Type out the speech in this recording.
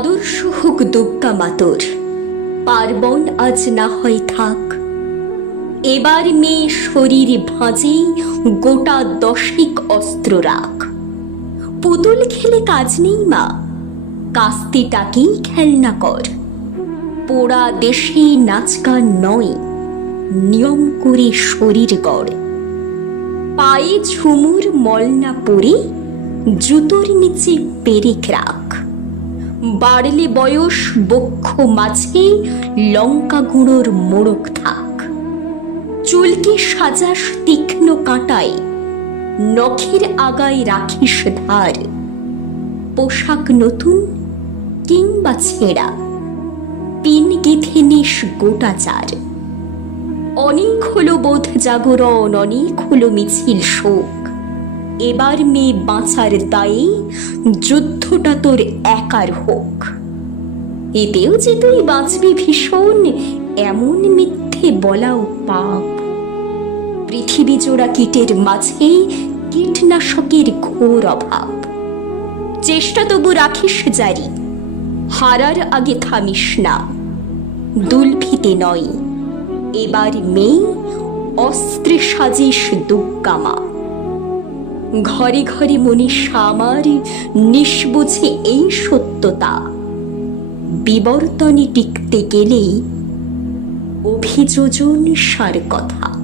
আদর্শ হোক দুর্গা মাতর পার্বণ আজ না হয় থাক। এবার মেয়ে শরীর ভাঁজে গোটা দশিক অস্ত্র রাখ। পুতুল খেলে কাজ নেই মা, কাস্তিটাকেই খেলনা কর। পোড়া দেশে নাচ গান নয়, নিয়ম করে শরীর গড়। পায়ে ঝুমুর মলনা পরে জুতোর নিচে পেরেক রাখ। বাড়লে বয়স বক্ষ মাঝে লঙ্কা গুঁড়োর মোড়ক থাক। চুলকে সাজাস তীক্ষ্ণ কাঁটায়, নখের আগায় রাখিস ধার। পোশাক নতুন কিংবা ছেঁড়া, পিন গেথে নিস গোটা চার। অনেক হলো বোধ জাগরণ, অনেক হলো মিছিল শোক। এবার মেয়ে বাঁচার দায়ে যুদ্ধটা তোর একার হোক। এতেও যে তুই বাঁচবি ভীষণ, এমন মিথ্যে বলাও পাপ। পৃথিবী জোড়া কীটের মাঝে কীটনাশকের ঘোর অভাব। চেষ্টা তবু রাখিস জারি, হারার আগে থামিস না। দুলফিতে নয়, এবার মেয়ে অস্ত্রে সাজিস দুগ্গামা। ঘরে ঘরে মনীষা আমার নিষ্বুঝে এই সত্যতা। বিবর্তনে টিকতে গেলেই অভিযোজন সার কথা।